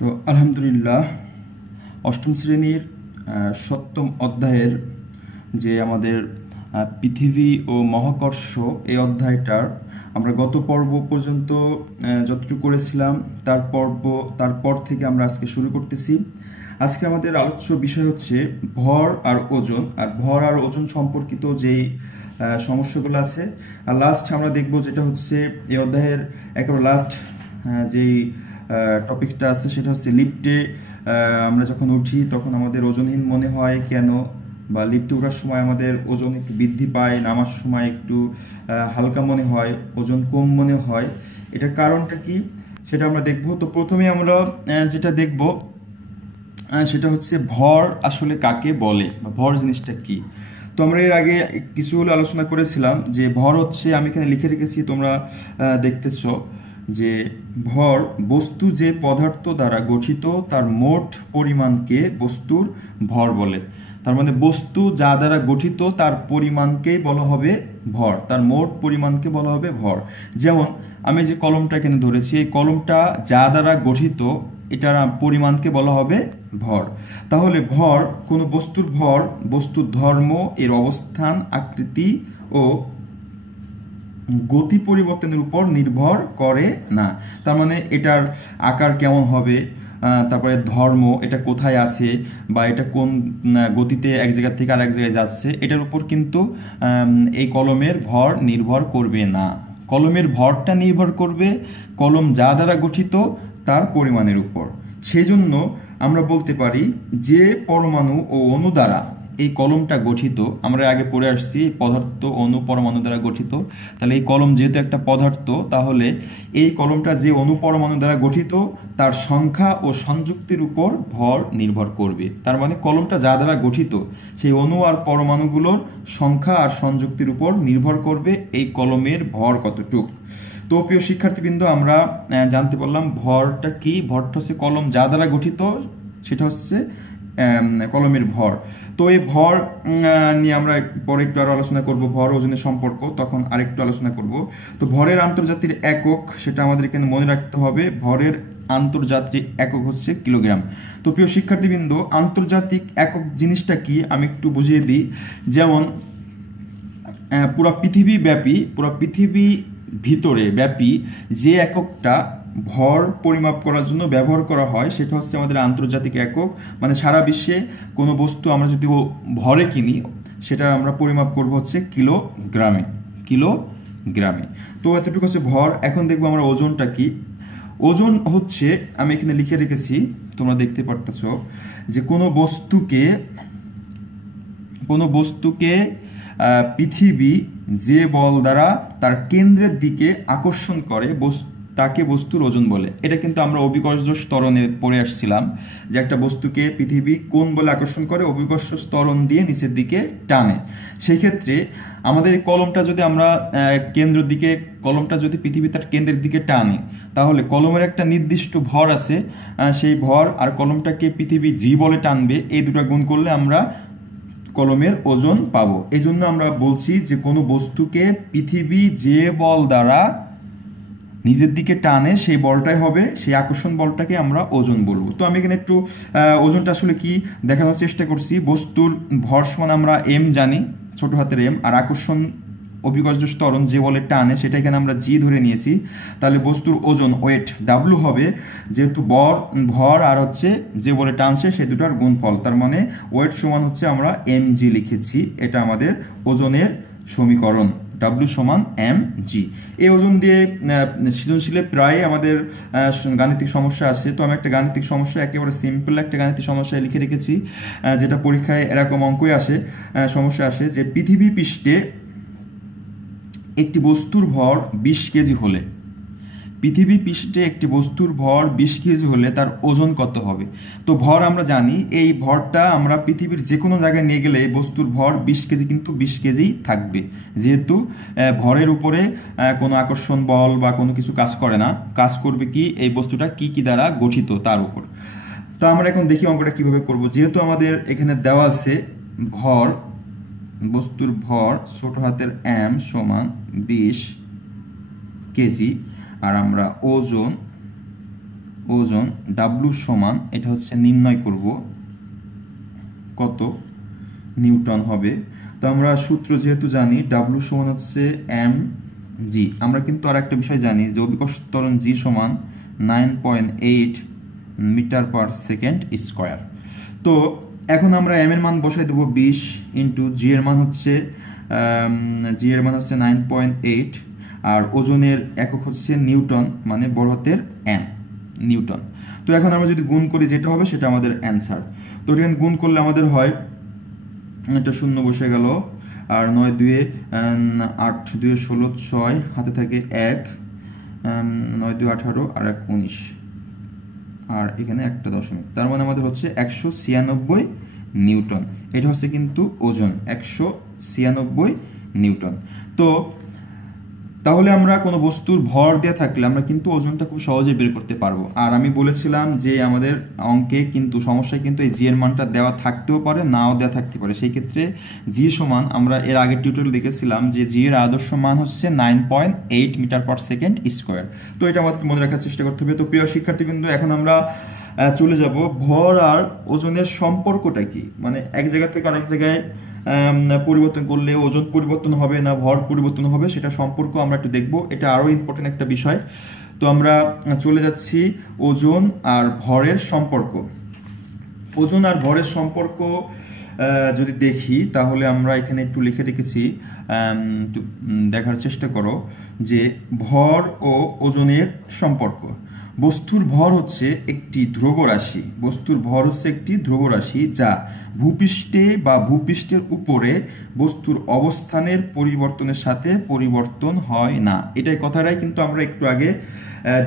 তো আলহামদুলিল্লাহ অষ্টম শ্রেণীর সপ্তম অধ্যায়ের যে আমাদের পৃথিবী ও মহাকর্ষ এই অধ্যায়টার আমরা গত পর্ব পর্যন্ত যতটুকু করেছিলাম তারপর থেকে আমরা আজকে শুরু করতেছি। আজকে আমাদের আলোচ্য বিষয় হচ্ছে ভর আর ওজন, আর ভর আর ওজন সম্পর্কিত যেই সমস্যাগুলো আছে। আর লাস্ট আমরা দেখব যেটা হচ্ছে এই অধ্যায়ের একেবারে লাস্ট যেই টপিকটা আছে সেটা হচ্ছে লিফটে আমরা যখন উঠি তখন আমাদের ওজনহীন মনে হয় কেন, বা লিফটে ওঠার সময় আমাদের ওজন একটু বৃদ্ধি পায়, নামার সময় একটু হালকা মনে হয়, ওজন কম মনে হয়, এটার কারণটা কি সেটা আমরা দেখব। তো প্রথমে আমরা যেটা দেখব সেটা হচ্ছে ভর আসলে কাকে বলে বা ভর জিনিসটা কি। তো আমরা এর আগে কিছু আলোচনা করেছিলাম যে ভর হচ্ছে, আমি এখানে লিখে রেখেছি তোমরা দেখতেছ যে ভর বস্তু যে পদার্থ দ্বারা গঠিত তার মোট পরিমাণকে বস্তুর ভর বলে। তার মানে বস্তু যা দ্বারা গঠিত তার পরিমাণকেই বলা হবে ভর, তার মোট পরিমাণকে বলা হবে ভর। যেমন আমি যে কলমটা এখানে ধরেছি, এই কলমটা যা দ্বারা গঠিত এটার পরিমাণকে বলা হবে ভর। তাহলে ভর কোনো বস্তুর ভর বস্তুর ধর্ম, এর অবস্থান, আকৃতি ও গতি পরিবর্তনের উপর নির্ভর করে না। তার মানে এটার আকার কেমন হবে, তারপরে ধর্ম, এটা কোথায় আছে, বা এটা কোন গতিতে এক জায়গা থেকে আরেক জায়গায় যাচ্ছে, এটার উপর কিন্তু এই কলমের ভর নির্ভর করবে না। কলমের ভরটা নির্ভর করবে কলম যা দ্বারা গঠিত তার পরিমাণের উপর। সেই জন্য আমরা বলতে পারি যে পরমাণু ও অণু দ্বারা এই কলমটা গঠিত, আমরা আগে পড়ে আসছি পদার্থ অণু পরমাণু দ্বারা গঠিত। তাহলে এই কলম যেহেতু একটা পদার্থ, তাহলে এই কলমটা যে অণু পরমাণু দ্বারা গঠিত তার সংখ্যা ও সংযুক্তির উপর ভর নির্ভর করবে। তার মানে কলমটা যা দ্বারা গঠিত সেই অণু আর পরমাণুগুলোর সংখ্যা আর সংযুক্তির উপর নির্ভর করবে এই কলমের ভর কতটুকু। তো প্রিয় শিক্ষার্থীবৃন্দ, আমরা জানতে পারলাম ভরটা কি। ভরটা হচ্ছে কলম যা দ্বারা গঠিত, সেটা হচ্ছে কলমের ভর। তো এই ভর নিয়ে আমরা পরে একটু আরো আলোচনা করব, ভর ওজনের সম্পর্ক তখন আরেকটু আলোচনা করব। তো ভরের আন্তর্জাতিক একক সেটা আমাদের এখানে মনে রাখতে হবে, ভরের আন্তর্জাতিক একক হচ্ছে কিলোগ্রাম। তো প্রিয় শিক্ষার্থীবৃন্দ, আন্তর্জাতিক একক জিনিসটা কি আমি একটু বুঝিয়ে দিই। যেমন পুরো পৃথিবী ভিতরে ব্যাপী যে এককটা ভর পরিমাপ করার জন্য ব্যবহার করা হয় সেটা হচ্ছে আমাদের আন্তর্জাতিক একক। মানে সারা বিশ্বে কোনো বস্তু আমরা যদি ভরে কিনি সেটা আমরা পরিমাপ করব হচ্ছে কিলোগ্রামে। তো এতটুকু হচ্ছে ভর। এখন দেখবো আমরা ওজনটা কি। ওজন হচ্ছে, আমি এখানে লিখে রেখেছি তোমরা দেখতে পারতেছ, যে কোনো বস্তুকে পৃথিবী যে বল দ্বারা তার কেন্দ্রের দিকে আকর্ষণ করে তাকে বস্তুর ওজন বলে। এটা কিন্তু আমরা অভিকর্ষ ত্বরণে পড়ে আসছিলাম যে একটা বস্তুকে পৃথিবী কোন বলে আকর্ষণ করে, অভিকর্ষ ত্বরণ দিয়ে নিচের দিকে টানে। সেই ক্ষেত্রে আমাদের এই কলমটা যদি আমরা কলমটা যদি পৃথিবী তার কেন্দ্রের দিকে টানে, তাহলে কলমের একটা নির্দিষ্ট ভর আছে, সেই ভর আর কলমটাকে পৃথিবী জি বলে টানবে, এই দুটো গুণ করলে আমরা কলমের ওজন পাবো। এই জন্য আমরা বলছি যে কোনো বস্তুকে পৃথিবী যে বল দ্বারা নিজের দিকে টানে সেই বলটাই হবে, সেই আকর্ষণ বলটাকে আমরা ওজন বলবো। তো আমি এখানে একটু ওজনটা আসলে কি দেখানোর চেষ্টা করছি। বস্তুর ভর সমান আমরা এম জানি, ছোট হাতের এম, আর আকর্ষণ অভিকর্ষ ত্বরণ যে বলে টানে সেটা এখানে আমরা জি ধরে নিয়েছি। তাহলে বস্তুর ওজন ওয়েট ডাব্লু হবে, যেহেতু ভর আর হচ্ছে যে বলে টানছে সেই দুটার গুণফল। তার মানে ওয়েট সমান হচ্ছে আমরা এম জি লিখেছি, এটা আমাদের ওজনের সমীকরণ, ডাব্লু সমান এম জি। এই ওজন দিয়ে সৃজনশীলে প্রায় আমাদের গাণিতিক সমস্যা আছে। তো আমি একটা গাণিতিক সমস্যা, একেবারে সিম্পল একটা গাণিতিক সমস্যা লিখে রেখেছি, যেটা পরীক্ষায় এরকম অঙ্কই সমস্যা আসে যে পৃথিবী পৃষ্ঠে একটি বস্তুর ভর 20 কেজি হলে, পৃথিবী পৃষ্ঠে একটি বস্তুর ভর 20 কেজি হলে তার ওজন কত হবে। তো ভর আমরা জানি, এই ভরটা আমরা পৃথিবীর যে কোনো জায়গায় নিয়ে গেলে বস্তুর ভর 20 কেজি কিন্তু 20 কেজি থাকবে, যেহেতু ভরের উপরে কোনো আকর্ষণ বল বা কোনো কিছু কাজ করে না, কাজ করবে কি এই বস্তুটা কি দ্বারা গঠিত তার উপর। তো আমরা এখন দেখি অঙ্কটা কিভাবে করব। যেহেতু আমাদের এখানে দেওয়া আছে ভর, বস্তুর ভর ছোট হাতের এম সমান 20 কেজি, আর আমরা ওজন ওজন ডাব্লু সমান এটা হচ্ছে নির্ণয় করব কত নিউটন হবে। তো আমরা সূত্র যেহেতু জানি ডাব্লু সমান হচ্ছে এম জি, আমরা কিন্তু আর একটা বিষয় জানি যে অভিকর্ষ ত্বরণ জি সমান 9.8 মিটার পার সেকেন্ড স্কোয়ার। তো এখন আমরা এম এর মান বসাই দেবো 20 ইন্টু জি এর মান হচ্ছে 9.8 আর ওজনের একক হচ্ছে নিউটন, মানে বড় হাতের এন নিউটন। তো এখন আমরা যদি গুণ করি যেটা হবে সেটা আমাদের অ্যান্সার। তো এখানে গুণ করলে আমাদের হয় এটা শূন্য বসে গেল, আর 9 2 8 2 16 6 হাতে থাকে 1, 9 2 18 আর 1 19 আর এখানে একটা দশমিক, তার মানে আমাদের হচ্ছে 196 নিউটন। এটা হচ্ছে কিন্তু ওজন 196 নিউটন। তো তাহলে আমরা কোনো বস্তুর ভর দেওয়া থাকলে আমরা কিন্তু ওজনটা খুব সহজে বের করতে পারবো। আর আমি বলেছিলাম যে আমাদের অঙ্কে কিন্তু সমস্যায় কিন্তু এই জি এর মানটা দেওয়া থাকতেও পারে, নাও দেওয়া থাকতে পারে। সেই ক্ষেত্রে জি সমান আমরা এর আগের টিউটোরিয়াল দেখেছিলাম যে জি এর আদর্শ মান হচ্ছে 9.8 মিটার পার সেকেন্ড স্কোয়ার। তো এটা আমাদের মনে রাখার চেষ্টা করতে হবে। তো প্রিয় শিক্ষার্থী, কিন্তু এখন আমরা চলে যাব ভর আর ওজনের সম্পর্কটা কি, মানে এক জায়গা থেকে আরেক জায়গায় পরিবর্তন করলে ওজন পরিবর্তন হবে না ভর পরিবর্তন হবে, সেটা সম্পর্ক আমরা একটু দেখব। এটা আরো ইম্পর্টেন্ট একটা বিষয়। তো আমরা চলে যাচ্ছি ওজন আর ভরের সম্পর্ক। ওজন আর ভরের সম্পর্ক যদি দেখি তাহলে আমরা এখানে একটু লিখে রেখেছি, দেখার চেষ্টা করো যে ভর ও ওজনের সম্পর্ক। বস্তুর ভর হচ্ছে একটি ধ্রুবরাশি, বস্তুর ভর হচ্ছে একটি ধ্রুবরাশি যা ভূপৃষ্ঠে বা ভূপৃষ্ঠের উপরে বস্তুর অবস্থানের পরিবর্তনের সাথে পরিবর্তন হয় না। এটাই কথাটাই কিন্তু আমরা একটু আগে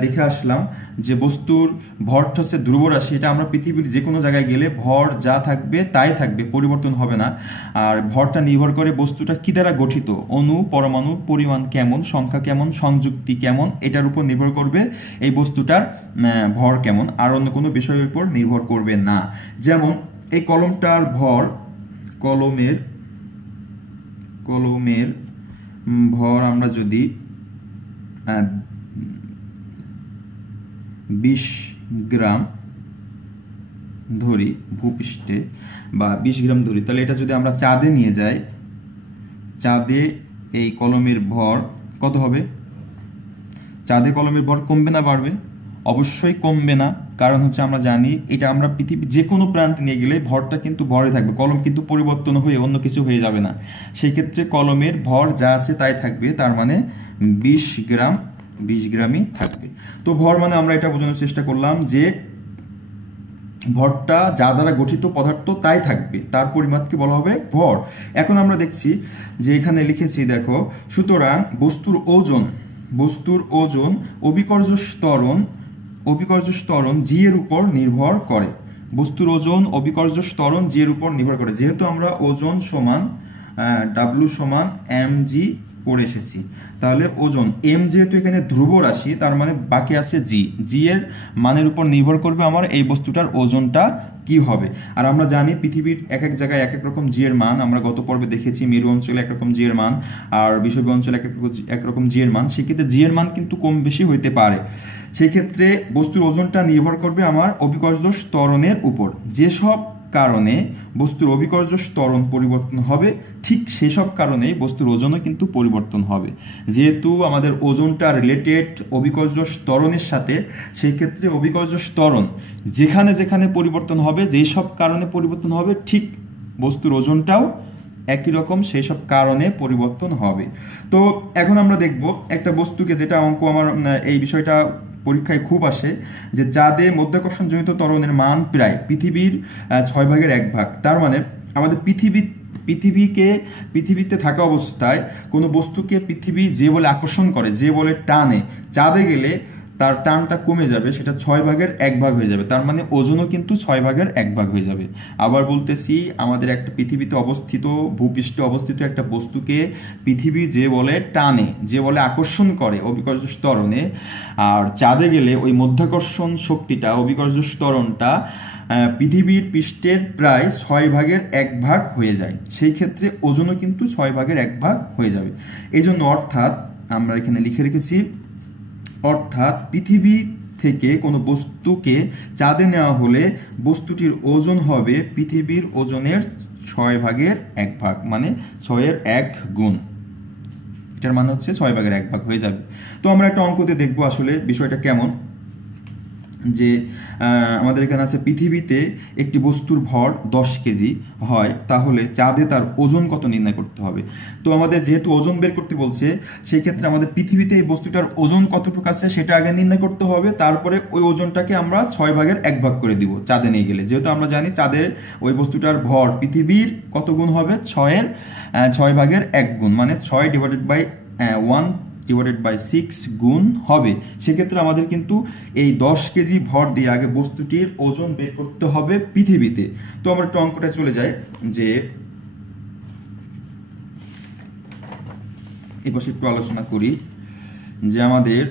দেখে আসলাম যে বস্তুর ভরটা হচ্ছে ধ্রুবরাশি। এটা আমরা পৃথিবীর যে কোনো জায়গায় গেলে ভর যা থাকবে তাই থাকবে, পরিবর্তন হবে না। আর ভরটা নির্ভর করে বস্তুটা কি দ্বারা গঠিত, অণু পরমাণু পরিমাণ কেমন, সংখ্যা কেমন, সংযুক্তি কেমন, এটার উপর নির্ভর করবে এই বস্তুটার ভর কেমন, আর অন্য কোনো বিষয়ের উপর নির্ভর করবে না। যেমন এই কলমটার ভর, কলমের ভর আমরা যদি 20 গ্রাম ধরি ভূপৃষ্ঠে বা 20 গ্রাম ধরি, তাহলে এটা যদি আমরা চাঁদে নিয়ে যাই, চাঁদে এই কলমের ভর কত হবে? চাঁদে কলমের ভর কমবে না বাড়বে? অবশ্যই কমবে না, কারণ হচ্ছে আমরা জানি এটা আমরা পৃথিবীর যে কোনো প্রান্তে নিয়ে গেলে ভরটা কিন্তু ভরে থাকবে, কলম কিন্তু পরিবর্তন হয়ে অন্য কিছু হয়ে যাবে না। সেই ক্ষেত্রে কলমের ভর যা আছে তাই থাকবে, তার মানে 20 গ্রামই থাকবে। তো ভর মানে আমরা এটা বোঝানোর চেষ্টা করলাম যে ভরটা যা দ্বারা গঠিত পদার্থ তাই থাকবে, তার পরিমাপকে বলা হবে ভর। এখন আমরা দেখছি যে এখানে লিখেছি দেখো, সুতরাং বস্তুর ওজন অভিকর্ষ ত্বরণ জি এর উপর নির্ভর করে। বস্তুর ওজন অভিকর্ষ ত্বরণ জি এর উপর নির্ভর করে। যেহেতু আমরা ওজন সমান ডাব্লু সমান এম জি পড়ে এসেছি, তাহলে ওজন এম যেহেতু এখানে ধ্রুব রাশি, তার মানে বাকি আছে জি এর মানের উপর নির্ভর করবে আমার এই বস্তুটার ওজনটা কি হবে। আর আমরা জানি পৃথিবীর এক এক জায়গায় এক এক রকম জি এর মান, আমরা গত পর্বে দেখেছি মেরু অঞ্চলে একরকম জি এর মান আর বিষুবী অঞ্চলে একরকম জি এর মান। সেক্ষেত্রে জি এর মান কিন্তু কম বেশি হইতে পারে। সেই ক্ষেত্রে বস্তুর ওজনটা নির্ভর করবে আমার অভিকর্ষ ত্বরণের উপর। যেসব কারণে বস্তুর অভিকর্ষ ত্বরণ পরিবর্তন হবে, ঠিক সেসব কারণে বস্তুর ওজনও কিন্তু পরিবর্তন হবে। যেহেতু আমাদের ওজনটা রিলেটেড অভিকর্ষ ত্বরণের সাথে, সেই ক্ষেত্রে অভিকর্ষ ত্বরণ যেখানে যেখানে পরিবর্তন হবে, যেই সব কারণে পরিবর্তন হবে, ঠিক বস্তুর ওজনটাও একই রকম সেই সব কারণে পরিবর্তন হবে। তো এখন আমরা দেখব একটা বস্তুকে, যেটা অঙ্ক আমার এই বিষয়টা পরীক্ষায় খুব আসে, যে চাঁদে মধ্যাকর্ষণজনিত ত্বরণের মান প্রায় পৃথিবীর 6/1 তার মানে আমাদের পৃথিবীতে থাকা অবস্থায় কোনো বস্তুকে পৃথিবী যে বলে আকর্ষণ করে, যে বলে টানে, চাঁদে গেলে তার টানটা কমে যাবে, সেটা 6/1 হয়ে যাবে। তার মানে ওজনও কিন্তু 6/1 হয়ে যাবে। আবার বলতেছি, আমাদের একটা পৃথিবীতে অবস্থিত, ভূপৃষ্ঠে অবস্থিত একটা বস্তুকে পৃথিবী যে বলে টানে, যে বলে আকর্ষণ করে অভিকর্ষ ত্বরণে, আর চাঁদে গেলে ওই মধ্যাকর্ষণ শক্তিটা, অভিকর্ষ ত্বরণটা পৃথিবীর পৃষ্ঠের প্রায় 6/1 হয়ে যায়। সেই ক্ষেত্রে ওজনও কিন্তু 6/1 হয়ে যাবে। এই জন্য অর্থাৎ আমরা এখানে লিখে রেখেছি, অর্থাৎ পৃথিবী থেকে কোনো বস্তুকে চাঁদে নেওয়া হলে বস্তুটির ওজন হবে পৃথিবীর ওজনের 6/1 মানে 6/1 এটার মানে হচ্ছে 6/1 হয়ে যাবে। তো আমরা একটা অঙ্কতে দেখবো আসলে বিষয়টা কেমন। যে আমাদের এখানে আছে পৃথিবীতে একটি বস্তুর ভর 10 কেজি হয়, তাহলে চাঁদে তার ওজন কত নির্ণয় করতে হবে। তো আমাদের যেহেতু ওজন বের করতে বলছে, সেই ক্ষেত্রে আমাদের পৃথিবীতে এই বস্তুটার ওজন কতটুকু আছে সেটা আগে নির্ণয় করতে হবে, তারপরে ওই ওজনটাকে আমরা 6/1 করে দিব চাঁদে নিয়ে গেলে। যেহেতু আমরা জানি চাঁদের ওই বস্তুটার ভর পৃথিবীর কত গুণ হবে, 6/1 মানে 6/1/6 গুণ হবে। সেক্ষেত্রে আমাদের কিন্তু এই 10 কেজি ভর দিয়ে আগে বস্তুটির ওজন বের করতে হবে পৃথিবীতে। তো আমরা একটু অঙ্কটা চলে যাই, যে এই পাশে একটু আলোচনা করি যে আমাদের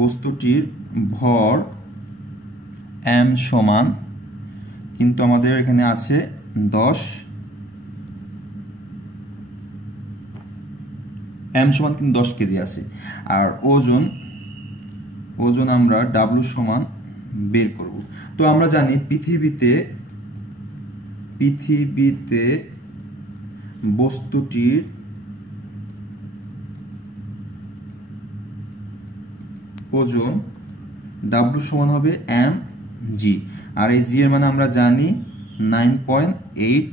বস্তুটির ভর m সমান, কিন্তু আমাদের এখানে আছে 10, m সমান কিন্তু 10 কেজি আছে। আর ওজন আমরা w সমান বের করব। তো আমরা জানি পৃথিবীতে বস্তুটির ওজন w সমান হবে mg, আর এই g এর মানে আমরা জানি 9.8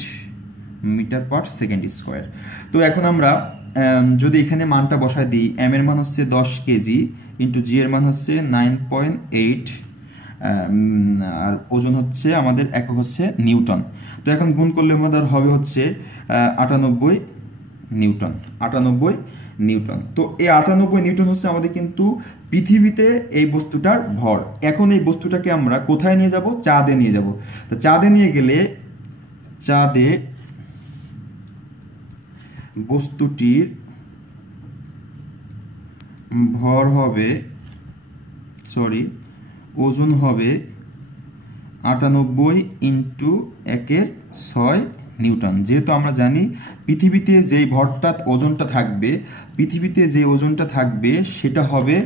মিটার/সেকেন্ড স্কয়ার। তো এখন আমরা যদি এখানে মানটা বসায় দিই, m এর মান হচ্ছে 10 কেজি ইন্টু g এর মান হচ্ছে 9.8, আর ওজন হচ্ছে আমাদের একক হচ্ছে নিউটন। তো এখন গুণ করলে আমাদের হবে হচ্ছে 98 নিউটন। তো এই 98 নিউটন হচ্ছে আমাদের কিন্তু পৃথিবীতে এই বস্তুটার ভর। এখন এই বস্তুটাকে আমরা কোথায় নিয়ে যাব, চাঁদে নিয়ে যাব। তো চাঁদে নিয়ে গেলে চাঁদে বস্তুটির ওজন হবে 98 ইন্টু 1/6 নিউটন। যেহেতু আমরা জানি পৃথিবীতে যেই ভরটা ওজনটা থাকবে সেটা হবে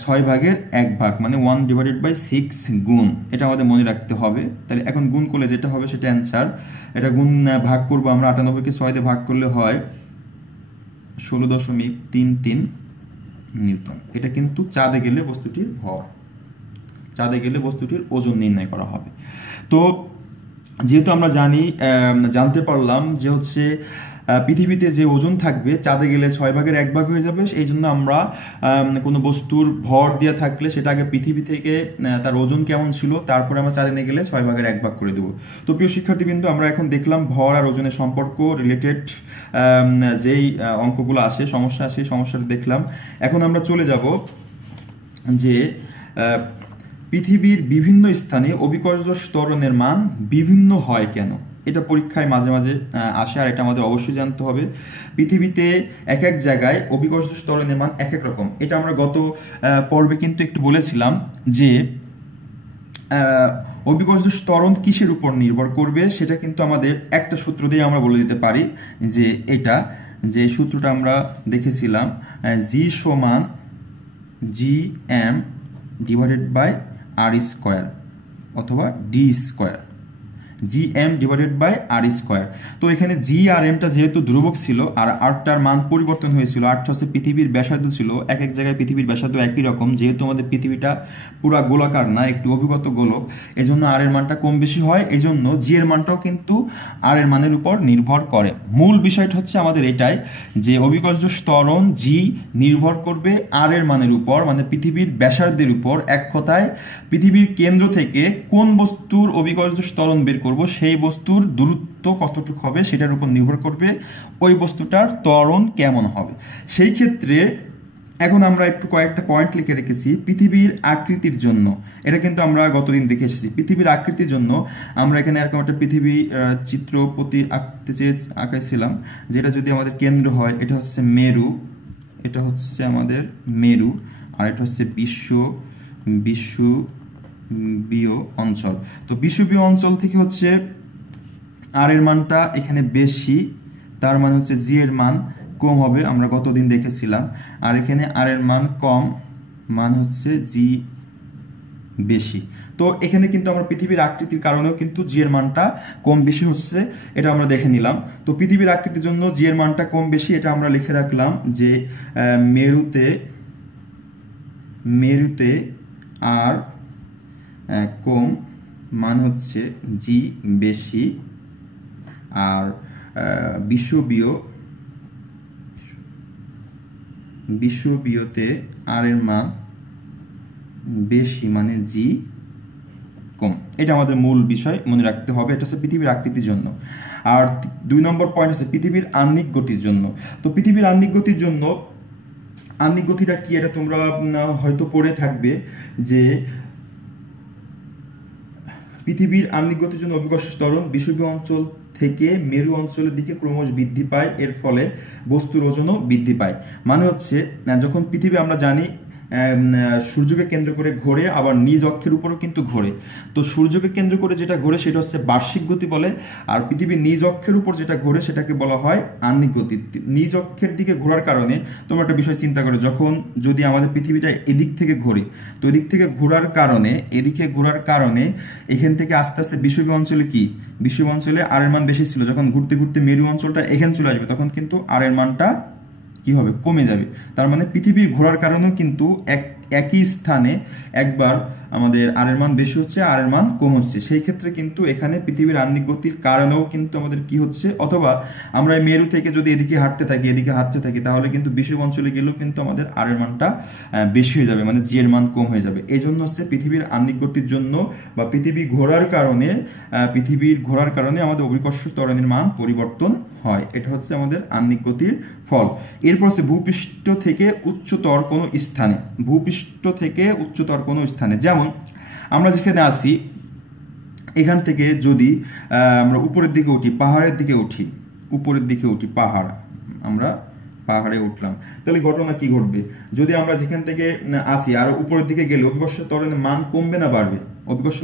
6/1 মানে 1/6 গুণ। এটা আমাদের মনে রাখতে হবে। তাহলে এখন গুণ করলে যেটা হবে সেটা অ্যান্সার। এটা গুণ ভাগ করবো আমরা, 98কে 6 দিয়ে ভাগ করলে হয় 16.33 নিউটন। এটা কিন্তু চাঁদে গেলে বস্তুটির ভর, চাঁদে গেলে বস্তুটির ওজন নির্ণয় করা হবে। তো যেহেতু আমরা জানতে পারলাম যে হচ্ছে পৃথিবীতে যে ওজন থাকবে চাঁদে গেলে 6/1 হয়ে যাবে, এই জন্য আমরা কোনো বস্তুর ভর দিয়ে থাকলে সেটা আগে পৃথিবী থেকে তার ওজন কেমন ছিল, তারপরে আমরা চাঁদে নিয়ে গেলে 6/1 করে দেবো। তো প্রিয় শিক্ষার্থীবৃন্দ, আমরা এখন দেখলাম ভর আর ওজনের সম্পর্ক রিলেটেড যেই অঙ্কগুলো আসে, সমস্যাটা দেখলাম। এখন আমরা চলে যাব যে পৃথিবীর বিভিন্ন স্থানে অভিকর্ষজ ত্বরণের মান বিভিন্ন হয় কেন। এটা পরীক্ষায় মাঝে মাঝে আসে, আর এটা আমাদের অবশ্যই জানতে হবে। পৃথিবীতে এক এক জায়গায় অভিকর্ষজ ত্বরণের মান এক এক রকম। এটা আমরা গত পর্বে কিন্তু একটু বলেছিলাম যে অভিকর্ষজ ত্বরণ কিসের উপর নির্ভর করবে, সেটা কিন্তু আমাদের একটা সূত্র দিয়ে আমরা বলে দিতে পারি। যে এটা যে সূত্রটা আমরা দেখেছিলাম, G সমান Gm/r² অথবা d², Gm/r²। তো এখানে G আর Mটা যেহেতু ধ্রুবক ছিল আর আরটার মান পরিবর্তন হয়েছিল, আরটা হচ্ছে পৃথিবীর ব্যাসার্ধ ছিল, এক এক জায়গায় পৃথিবীর ব্যাসার্ধ একই রকম। যেহেতু আমাদের পৃথিবীটা পুরা গোলাকার না, একটু অভিগত গোলক, এজন্য আর এর মানটা কম বেশি হয়। এজন্য জি এর মানটাও কিন্তু আর এর মানের উপর নির্ভর করে। মূল বিষয়টা হচ্ছে আমাদের এটাই যে অভিকর্ষজ ত্বরণ জি নির্ভর করবে আর এর মানের উপর, মানে পৃথিবীর ব্যাসার্ধের উপর। এক কথায় পৃথিবীর কেন্দ্র থেকে কোন বস্তুর অভিকর্ষজ ত্বরণ বের করব, সেই বস্তুর দূরত্ব কতটুকু হবে সেটার উপর নির্ভর করবে ওই বস্তুটার ত্বরণ কেমন হবে। সেই ক্ষেত্রে এখন আমরা একটু কয়েকটা পয়েন্ট লিখে রেখেছি পৃথিবীর আকৃতির জন্য। এটা কিন্তু আমরা গতদিন দেখে এসেছি। পৃথিবীর আকৃতির জন্য আমরা এখানে এরকম একটা পৃথিবী চিত্র আঁকাইছিলাম, যেটা যদি আমাদের কেন্দ্র হয়, এটা হচ্ছে মেরু, এটা হচ্ছে আমাদের মেরু, আর এটা হচ্ছে বিষুবীয় অঞ্চল। তো বিষুবীয় অঞ্চল থেকে হচ্ছে আর এর মানটা এখানে বেশি, তার মানে হচ্ছে জি এর মান কম হবে, আমরা গতদিন দেখেছিলাম। আর এখানে আর এর মান কম, মান হচ্ছে জি বেশি। তো এখানে কিন্তু আমরা পৃথিবীর আকৃতির কারণেও কিন্তু জি এর মানটা কম বেশি হচ্ছে, এটা আমরা দেখে নিলাম। তো পৃথিবীর আকৃতির জন্য জি এর মানটা কম বেশি, এটা আমরা লিখে রাখলাম যে মেরুতে আর কম, মান হচ্ছে জি বেশি। আর বিষুবীয়তে আর এর মান বেশি, মানে জি কম। এটা আমাদের মূল বিষয়, মনে রাখতে হবে। এটা হচ্ছে পৃথিবীর আকৃতির জন্য। আর 2 নম্বর পয়েন্ট হচ্ছে পৃথিবীর আহ্নিক গতির জন্য। তো পৃথিবীর আহ্নিক গতির জন্য, আহ্নিক গতিটা কি এটা তোমরা হয়তো পড়ে থাকবে, যে পৃথিবীর আহ্নিক গতির জন্য অভিকর্ষ ত্বরণ বিষুবীয় অঞ্চল থেকে মেরু অঞ্চলের দিকে ক্রমশ বৃদ্ধি পায়, এর ফলে বস্তুর ওজনও বৃদ্ধি পায়। মানে হচ্ছে যখন পৃথিবী আমরা জানি সূর্যকে কেন্দ্র করে ঘোরে, আবার নিজ অক্ষের উপরও কিন্তু ঘোরে। তো সূর্যকে কেন্দ্র করে যেটা ঘোরে সেটা হচ্ছে বার্ষিক গতি বলে, আর পৃথিবীর নিজ অক্ষের উপর যেটা ঘোরে সেটাকে বলা হয় আহ্নিক গতি। নিজ অক্ষের দিকে ঘোরার কারণে তোমরা একটা বিষয় চিন্তা করো, যখন যদি আমাদের পৃথিবীটা এদিক থেকে ঘোরে, তো এদিক থেকে ঘোরার কারণে এখান থেকে আস্তে আস্তে বিষুবীয় অঞ্চলে কি, বিষুবীয় অঞ্চলে আর এর মান বেশি ছিল, যখন ঘুরতে ঘুরতে মেরু অঞ্চলটা এখানে চলে আসবে তখন কিন্তু আর এর মানটা কি হবে, কমে যাবে। তার মানে পৃথিবীর ঘোরার কারণেও কিন্তু একই স্থানে একবার আমাদের আর এর মান বেশি হচ্ছে, আর এর মান কম হচ্ছে। সেই ক্ষেত্রে কিন্তু এখানে পৃথিবীর আহ্নিক গতির কারণেও কিন্তু আমাদের কি হচ্ছে, অথবা আমরা মেরু থেকে যদি এদিকে হাঁটতে থাকি তাহলে কিন্তু বিষুব অঞ্চলে গেলেও কিন্তু আমাদের আর এর মানটা বেশি হয়ে যাবে, মানে জি এর মান কম হয়ে যাবে। এই জন্য হচ্ছে পৃথিবীর আহ্নিক গতির জন্য বা পৃথিবীর ঘোরার কারণে আমাদের অভিকর্ষ ত্বরণের মান পরিবর্তন হয়। এটা হচ্ছে আমাদের আহ্নিক গতির ফল। এরপর হচ্ছে ভূপৃষ্ঠ থেকে উচ্চতর কোনো স্থানে, যেমন আমরা যেখানে আছি এখান থেকে যদি আমরা উপরের দিকে উঠি, আমরা পাহাড়ে উঠলাম, তাহলে ঘটনা কি ঘটবে? যদি আমরা যেখান থেকে আসি আর উপরের দিকে গেলে অভিকর্ষ ত্বরণের মান কমবে না বাড়বে? অভিকর্ষ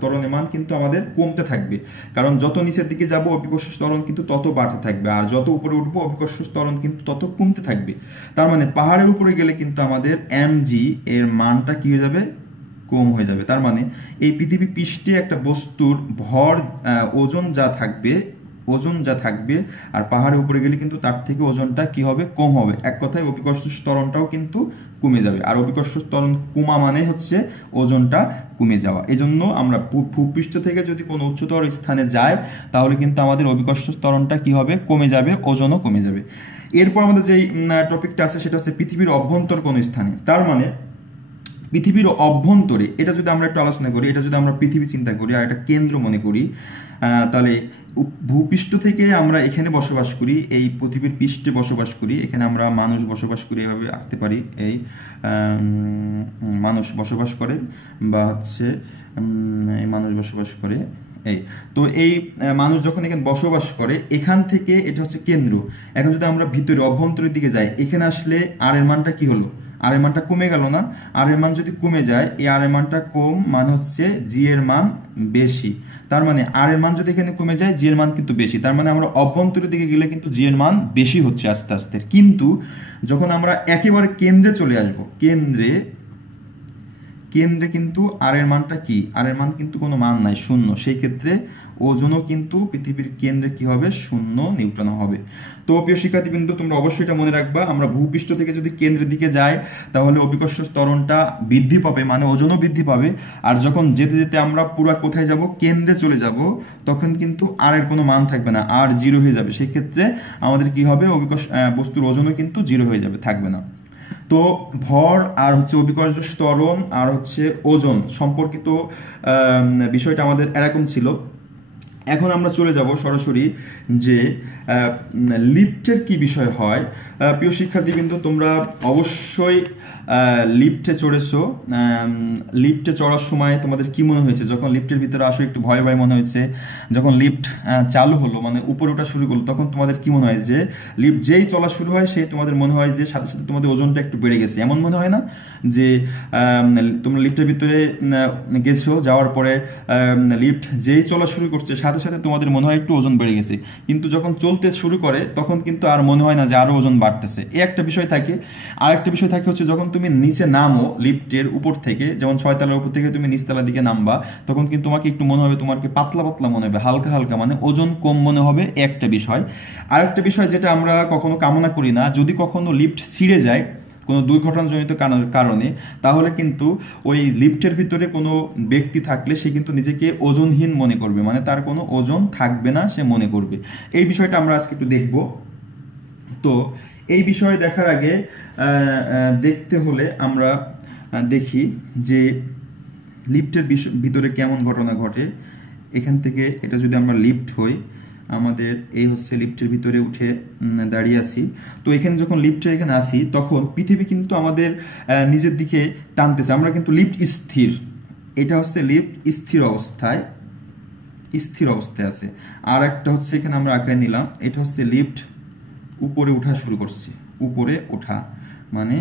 ত্বরণের মান কিন্তু আমাদের কমতে থাকবে, কারণ যত নিচের দিকে যাব অভিকর্ষ ত্বরণ কিন্তু তত বাড়তে থাকবে, আর যত উপরে উঠবো অভিকর্ষ ত্বরণ কিন্তু তত কমতে থাকবে। তার মানে পাহাড়ের উপরে গেলে কিন্তু আমাদের mg এর মানটা কি হয়ে যাবে, কম হয়ে যাবে। তার মানে এই পৃথিবী পৃষ্ঠে একটা বস্তুর ভর ওজন যা থাকবে আর পাহাড়ের উপরে গেলে কিন্তু তার থেকে ওজনটা কি হবে, কম হবে। এক কথায় অভিকর্ষ ত্বরণটাও কিন্তু কমে যাবে, আর অভিকর্ষ ত্বরণ কমা মানে হচ্ছে ওজনটা কমে যাওয়া। এজন্য আমরা ভূপৃষ্ঠ থেকে যদি কোনো উচ্চতর স্থানে যাই তাহলে কিন্তু আমাদের অভিকর্ষ ত্বরণটা কি হবে, কমে যাবে, ওজনও কমে যাবে। এরপর আমাদের যেই টপিকটা আছে সেটা হচ্ছে পৃথিবীর অভ্যন্তর কোন স্থানে। তার মানে পৃথিবীর অভ্যন্তরে, এটা যদি আমরা একটু আলোচনা করি, এটা যদি আমরা পৃথিবী চিন্তা করি আর একটা কেন্দ্র মনে করি, তাহলে ভূপৃষ্ঠ থেকে আমরা এখানে বসবাস করি, এই পৃথিবীর পৃষ্ঠে বসবাস করি, এখানে আমরা মানুষ বসবাস করি, এভাবে আঁকতে পারি। এই মানুষ বসবাস করে বা হচ্ছে এই মানুষ বসবাস করে। তো এই মানুষ যখন এখানে বসবাস করে, এখান থেকে এটা হচ্ছে কেন্দ্র। এখন যদি আমরা ভিতরে অভ্যন্তরের দিকে যাই, এখানে আসলে আর এর মানটা কি হলো, আর এর মানটা কমে গেল না? আর এর মান যদি কমে যায়, এই আর এর মানটা কম, মান হচ্ছে জি এর মান বেশি। তার মানে আর এর মান যদি এখানে কমে যায়, জি এর মান কিন্তু বেশি। তার মানে আমরা অভ্যন্তরের দিকে গেলে কিন্তু জি এর মান বেশি হচ্ছে আস্তে আস্তে। কিন্তু যখন আমরা একেবারে কেন্দ্রে চলে আসব, কেন্দ্রে কিন্তু আর এর মানটা কি, আর এর মান কিন্তু কোনো মান নাই, শূন্য। সেই ক্ষেত্রে ওজনও কিন্তু পৃথিবীর কেন্দ্রে কি হবে, 0 নিউটন হবে। তো প্রিয় শিক্ষার্থীবৃন্দ, তোমরা অবশ্যই এটা মনে রাখবা, আমরা ভূপৃষ্ঠ থেকে যদি কেন্দ্রের দিকে যাই তাহলে অভিকর্ষ ত্বরণটা বৃদ্ধি পাবে, মানে ওজনও বৃদ্ধি পাবে। আর যখন যেতে যেতে আমরা পুরো কোথায় যাব, কেন্দ্রে চলে যাব, তখন কিন্তু আর এর কোনো মান থাকবে না, আর 0 হয়ে যাবে। সেই ক্ষেত্রে আমাদের কি হবে, বস্তুর ওজনও কিন্তু 0 হয়ে যাবে, থাকবে না। তো ভর আর হচ্ছে অভিকর্ষ ত্বরণ আর হচ্ছে ওজন সম্পর্কিত বিষয়টা আমাদের এরকম ছিল। এখন আমরা চলে যাব সরাসরি যে লিফটের কি বিষয় হয়। প্রিয় শিক্ষার্থীবৃন্দ, তোমরা অবশ্যই লিফটে চড়েছো। লিফটে চড়ার সময় তোমাদের কি মনে হয়েছে? যখন লিফটের ভিতরে আসো একটু ভয় ভয় মনে হয়েছে। যখন লিফট চালু হলো, মানে উপরে ওঠা শুরু করলো, তখন তোমাদের কি মনে হয়? যে লিফট যেই চলা শুরু হয় সেই তোমাদের মনে হয় যে সাথে সাথে তোমাদের ওজনটা একটু বেড়ে গেছে, এমন মনে হয় না? যে তোমরা লিফটের ভিতরে গেছো, যাওয়ার পরে লিফট যেই চলা শুরু করছে সাথে সাথে তোমাদের মনে হয় একটু ওজন বেড়ে গেছে, কিন্তু যখন চলতে শুরু করে তখন কিন্তু আর মনে হয় না যে আরো ওজন বাড়তেছে, এই একটা বিষয় থাকে। আর একটা বিষয় থাকে হচ্ছে যখন তুমি নিচে নামো লিফটের উপর থেকে, যেমন 6 তলার উপর থেকে তুমি নিচতলার দিকে নামবা, তখন কিন্তু তোমাকে একটু মনে হবে, তোমার কি পাতলা পাতলা মনে হবে, হালকা হালকা, মানে ওজন কম মনে হবে, একটা বিষয়। আরেকটা বিষয় যেটা আমরা কখনো কামনা করি না, যদি কখনো লিফট ছিঁড়ে যায় কোনো দুর্ঘটনাজনিত কারণে, তাহলে কিন্তু ওই লিফটের ভিতরে কোনো ব্যক্তি থাকলে সে কিন্তু নিজেকে ওজনহীন মনে করবে, মানে তার কোনো ওজন থাকবে না, সে মনে করবে। এই বিষয়টা আমরা আজকে একটু দেখব। তো এই বিষয়ে দেখার আগে দেখতে হলে আমরা দেখি যে লিফটের ভিতরে কেমন ঘটনা ঘটে। এখান থেকে এটা যদি আমরা লিফট হই, আমাদের এই হচ্ছে লিফটের ভিতরে উঠে দাঁড়িয়ে আছি। তো এখানে যখন লিফটের এখানে আসি তখন পৃথিবী কিন্তু আমাদের নিজের দিকে টানতেছে, আমরা কিন্তু লিফট স্থির, এটা হচ্ছে লিফট স্থির অবস্থায় আছে। আর একটা হচ্ছে এখানে আমরা আঁকায় নিলাম, এটা হচ্ছে লিফট উপরে ওঠা শুরু করছে, উপরে ওঠা মানে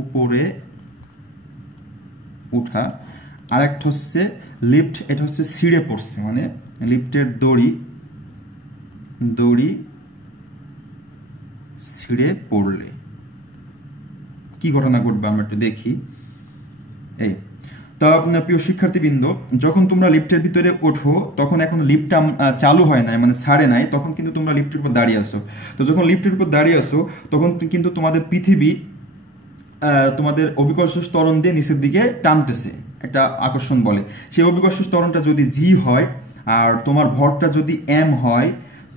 উপরে ওঠা। আর একটা হচ্ছে লিফট, এটা হচ্ছে ছিঁড়ে পড়ছে, মানে লিফটের দড়ি ছিঁড়ে পড়লে কি ঘটনা ঘটবে আমরা একটু দেখি। এই তা প্রিয় শিক্ষার্থীবৃন্দ, যখন তোমরা লিফটের ভিতরে ওঠো তখন এখন লিফটটা চালু হয় নাই, মানে ছাড়ে নাই, তখন কিন্তু তোমরা লিফটের উপর দাঁড়িয়ে আসো। তো যখন লিফটের উপর দাঁড়িয়ে আসো তখন কিন্তু তোমাদের পৃথিবী তোমাদের অভিকর্ষ ত্বরণ দিয়ে নিচের দিকে টানতেছে, একটা আকর্ষণ বলে। সেই অভিকর্ষ ত্বরণটা যদি জি হয় আর তোমার ভরটা যদি এম হয়,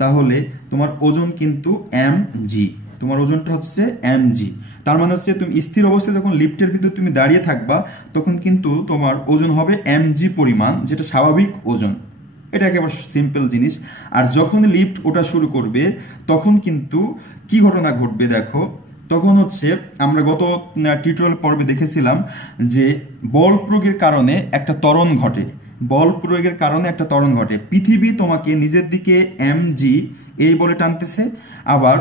তাহলে তোমার ওজন কিন্তু এম জি, তোমার ওজনটা হচ্ছে এম জি। তার মানে হচ্ছে তুমি স্থির অবস্থায় যখন লিফটের ভিতর তুমি দাঁড়িয়ে থাকবা তখন কিন্তু তোমার ওজন হবে এম জি পরিমাণ, যেটা স্বাভাবিক ওজন। এটা একেবারে সিম্পল জিনিস। আর যখন লিফট ওঠা শুরু করবে তখন কিন্তু কি ঘটনা ঘটবে দেখো, তখন হচ্ছে আমরা গত টিউটোরিয়াল পর্বে দেখেছিলাম যে বল প্রয়োগের কারণে একটা ত্বরণ ঘটে, পৃথিবী তোমাকে নিজের দিকে এম জি এই বলে টানতেছে, আবার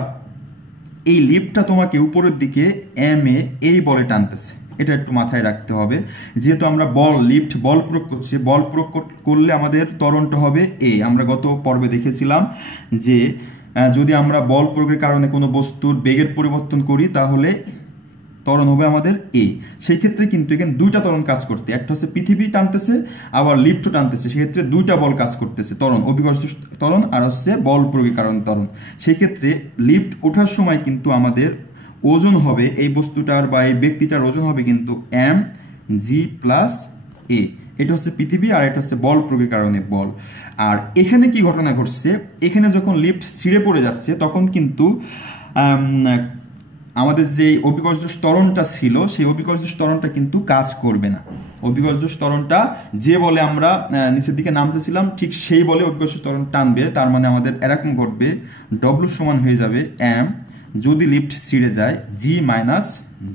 এই লিফটটা তোমাকে উপরের দিকে এম এ এই বলে টানতেছে। এটা একটু মাথায় রাখতে হবে, যেহেতু আমরা লিফট বল প্রয়োগ করছি, বল প্রয়োগ করলে আমাদের ত্বরণটা হবে এ। আমরা গত পর্বে দেখেছিলাম যে যদি আমরা বল প্রয়োগের কারণে কোনো বস্তুর বেগের পরিবর্তন করি তাহলে ত্বরণ হবে আমাদের এ। সেই ক্ষেত্রে কিন্তু এখানে দুইটা ত্বরণ কাজ করতে, একটা হচ্ছে পৃথিবী টানতেছে আবার লিফটও টানতেছে, সেক্ষেত্রে দুইটা বল কাজ করতেছে, ত্বরণ, অভিকর্ষ ত্বরণ আর হচ্ছে বল প্রয়োগের কারণে ত্বরণ। সেই ক্ষেত্রে লিফট ওঠার সময় কিন্তু আমাদের ওজন হবে, এই বস্তুটার বা এই ব্যক্তিটার ওজন হবে কিন্তু এম জি প্লাস এ। এটা হচ্ছে পৃথিবী আর এটা হচ্ছে বল প্রয়োগের কারণে বল। আর এখানে কি ঘটনা ঘটছে, এখানে যখন লিফট ছিঁড়ে পড়ে যাচ্ছে তখন কিন্তু আমাদের যে অভিকর্ষ ত্বরণটা ছিল সেই অভিকর্ষ ত্বরণটা কিন্তু কাজ করবে না। অভিকর্ষ ত্বরণটা যে বলে আমরা নিচের দিকে নামতেছিলাম ঠিক সেই বলে অভিকর্ষ ত্বরণ টানবে। তার মানে আমাদের এরকম ঘটবে, ডব্লু সমান হয়ে যাবে এম, যদি লিফট ছিঁড়ে যায় জি মাইনাস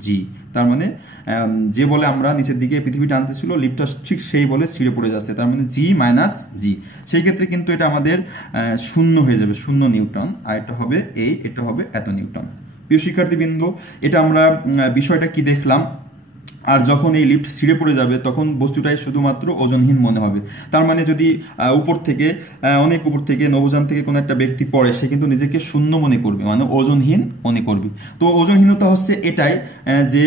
জি। তার মানে যে বলে আমরা নিচের দিকে পৃথিবী টানতেছিল লিফটটা ঠিক সেই বলে ছিঁড়ে পড়ে যাচ্ছে, তার মানে জি মাইনাস জি। সেই ক্ষেত্রে কিন্তু এটা আমাদের শূন্য হয়ে যাবে, 0 নিউটন। আর এটা হবে এটা হবে এত নিউটন। প্রিয় শিক্ষার্থীবৃন্দ, এটা আমরা বিষয়টা কি দেখলাম। আর যখন এই লিফট ছিঁড়ে পড়ে যাবে তখন বস্তুটাই শুধুমাত্র ওজনহীন মনে হবে। তার মানে যদি উপর থেকে অনেক উপর থেকে নভোযান থেকে কোনো একটা ব্যক্তি পড়ে, সে কিন্তু নিজেকে শূন্য মনে করবে, মানে ওজনহীন মনে করবে। তো ওজনহীনতা হচ্ছে এটাই যে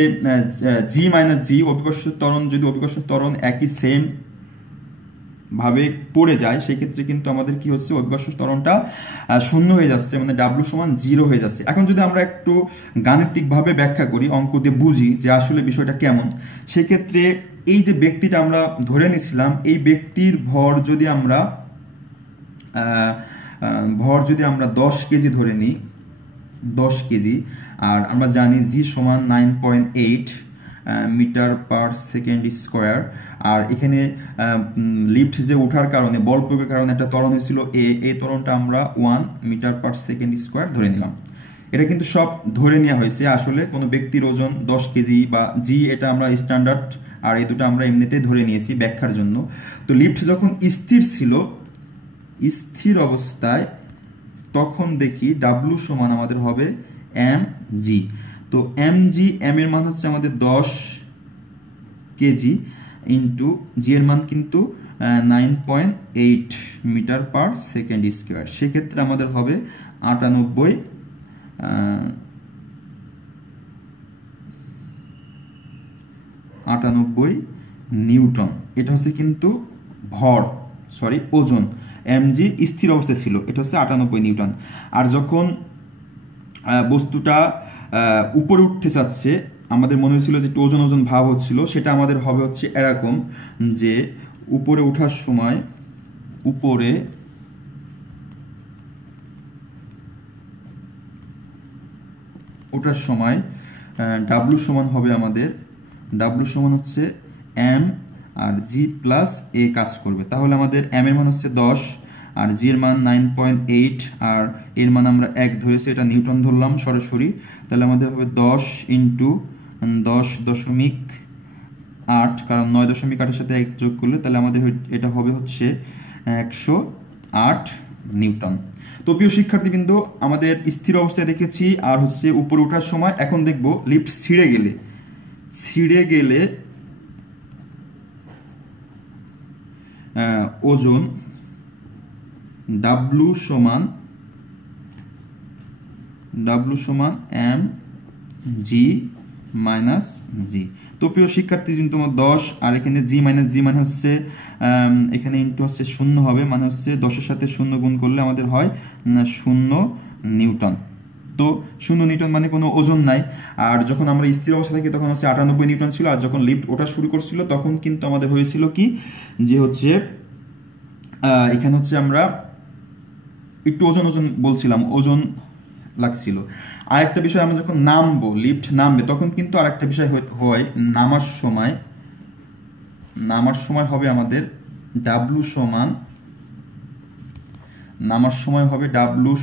জি মাইনাস জি, অভিকর্ষ ত্বরণ, যদি অভিকর্ষ ত্বরণ একই সেম ভাবে পড়ে যায় সেক্ষেত্রে কিন্তু আমাদের কি হচ্ছে, অভিকর্ষ ত্বরণটা শূন্য হয়ে যাচ্ছে, মানে ডাব্লু সমান 0 হয়ে যাচ্ছে। এখন যদি আমরা একটু গাণিতিকভাবে ব্যাখ্যা করি, অঙ্ক দিয়ে বুঝি যে আসলে বিষয়টা কেমন, সেক্ষেত্রে এই যে ব্যক্তিটা আমরা ধরে নিছিলাম, এই ব্যক্তির ভর যদি আমরা 10 কেজি ধরে নিই, 10 কেজি, আর আমরা জানি জি সমান 9.8 মিটার পার সেকেন্ড স্কোয়ার। আর এখানে লিফট যে ওঠার কারণে, বল প্রয়োগের কারণে একটা ত্বরণ হয়েছিল এই ত্বরণটা আমরা 1 মিটার পার সেকেন্ড স্কোয়ার ধরে নিলাম। এটা কিন্তু সব ধরে নেওয়া হয়েছে, আসলে কোনো ব্যক্তির ওজন 10 কেজি বা জি, এটা আমরা স্ট্যান্ডার্ড, আর এই দুটো আমরা এমনিতেই ধরে নিয়েছি ব্যাখ্যার জন্য। তো লিফট যখন স্থির ছিল, স্থির অবস্থায়, তখন দেখি ডাব্লু সমান আমাদের হবে এম জি। তো এম জি, এম এর মান হচ্ছে আমাদের 10 কেজি ইন্টু জি এর মান কিন্তু 9.8 মিটার পার সেকেন্ড স্কোয়ার। সেক্ষেত্রে আমাদের হবে 98 নিউটন। এটা হচ্ছে কিন্তু ভর, ওজন, mg স্থির অবস্থায় ছিল, এটা হচ্ছে 98 নিউটন। আর যখন বস্তুটা উপরে উঠতে চাচ্ছে, আমাদের মনে হয়েছিল যে একটু ওজন ওজন ভাব হচ্ছিল, সেটা আমাদের হবে হচ্ছে এরকম যে উপরে ওঠার সময় ডাব্লু সমান হবে আমাদের, ডাব্লু সমান হচ্ছে এম আর জি প্লাস এ কাজ করবে। তাহলে আমাদের এম এর মান হচ্ছে 10 আর জি এর মান 9.8 আর এর মান আমরা 1 ধরেছি, এটা নিউটন ধরলাম সরাসরি। তাহলে আমাদের হবে 10 ইন্টু 10.8, কারণ 9.8 এর সাথে 1 যোগ করলে তাহলে আমাদের এটা হবে হচ্ছে 108 নিউটন। তো প্রিয় শিক্ষার্থীবৃন্দ, আমাদের স্থির অবস্থায় দেখেছি আর হচ্ছে উপরে ওঠার সময়। এখন দেখব লিফট ছিঁড়ে গেলে ওজন ডাব্লু সমান এম জি মাইনাস জি। তো প্রিয় শিক্ষার্থী, তোমার 10 আর এখানে জি মাইনাস জি মানে হচ্ছে এখানে ইন্টু হচ্ছে 0 হবে, মানে হচ্ছে 10-এর সাথে 0 গুণ করলে আমাদের হয় 0 নিউটন। তো 0 নিউটন মানে কোনো ওজন নাই। আর যখন আমরা স্থির অবস্থা থাকি তখন হচ্ছে 98 নিউটন ছিল, আর যখন লিফট ওঠা শুরু করছিল তখন কিন্তু আমাদের হয়েছিল কি যে হচ্ছে এখানে হচ্ছে আমরা একটু ওজন ওজন বলছিলাম, ওজন লাগছিল। আরেকটা বিষয়, আমরা যখন নামবো, লিফট নামবে, তখন কিন্তু আরেকটা বিষয় হয়, নামার সময় হবে আমাদের ডাব্লু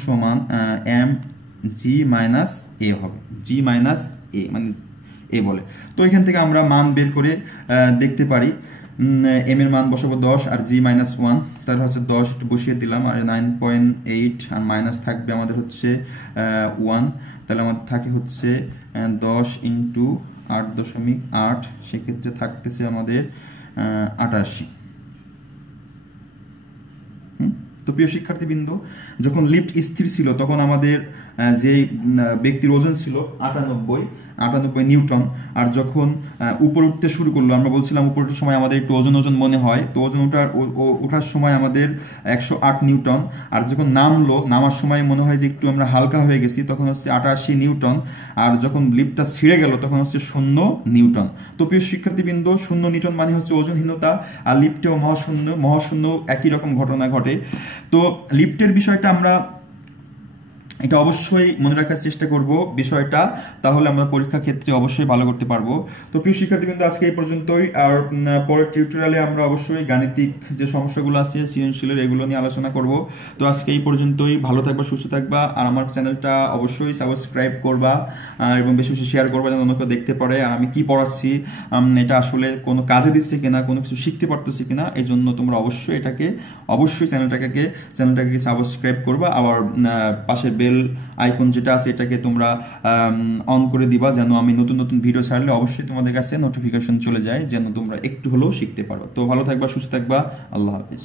সমান এম জি মাইনাস এ হবে, জি মাইনাস এ মানে এ বলে। তো এখান থেকে আমরা মান বের করে দেখতে পারি। এম এর মান বসাবো 10 আর জি মাইনাস 1, তাহলে হচ্ছে 10 একটু বসিয়ে দিলাম, আর 9.8 আর মাইনাস থাকবে আমাদের হচ্ছে 1, তাহলে আমাদের থাকে হচ্ছে 10 ইন্টু 8.8, সেক্ষেত্রে থাকতেছে আমাদের 88। তো প্রিয় শিক্ষার্থীবৃন্দ, যখন লিফট স্থির ছিল তখন আমাদের যে ব্যক্তির ওজন ছিল 98 নিউটন। আর যখন উপরে উঠতে শুরু করলো, আমরা বলছিলাম উপরে ওঠার সময় আমাদের একটু ওজন ওজন মনে হয়, তো ওজন ওঠার সময় আমাদের 108 নিউটন। আর যখন নামার সময় মনে হয় যে একটু আমরা হালকা হয়ে গেছি, তখন হচ্ছে 88 নিউটন। আর যখন লিফটটা ছিঁড়ে গেল তখন হচ্ছে 0 নিউটন। তো প্রিয় শিক্ষার্থীবৃন্দ, 0 নিউটন মানে হচ্ছে ওজনহীনতা, আর লিফটেও মহাশূন্য একই রকম ঘটনা ঘটে। তো লিফটের বিষয়টা আমরা এটা অবশ্যই মনে রাখার চেষ্টা করব বিষয়টা, তাহলে আমরা পরীক্ষা ক্ষেত্রে অবশ্যই ভালো করতে পারবো। তো প্রিয় শিক্ষার্থীবৃন্দ, আজকে এই পর্যন্তই। আর পরের টিউটোরিয়ালে আমরা অবশ্যই গাণিতিক যে সমস্যাগুলো আছে সৃজনশীলের, এগুলো নিয়ে আলোচনা করব। তো আজকে এই পর্যন্তই। ভালো থাকবা, সুস্থ থাকবা, আর আমার চ্যানেলটা অবশ্যই সাবস্ক্রাইব করবা এবং বেশি বেশি শেয়ার করবা যেন অন্য কেউ দেখতে পারে আর আমি কি পড়াচ্ছি এটা আসলে কোনো কাজে দিচ্ছে কিনা, কোনো কিছু শিখতে পারতেছি কিনা। এই জন্য তোমরা অবশ্যই চ্যানেলটাকে সাবস্ক্রাইব করবা। আবার পাশে বেল আইকন যেটা আছে এটাকে তোমরা অন করে দিবা, যেন আমি নতুন নতুন ভিডিও ছাড়লে অবশ্যই তোমাদের কাছে নোটিফিকেশন চলে যায়, যেন তোমরা একটু হলেও শিখতে পারো। তো ভালো থাকবা, সুস্থ থাকবা, আল্লাহ হাফিজ।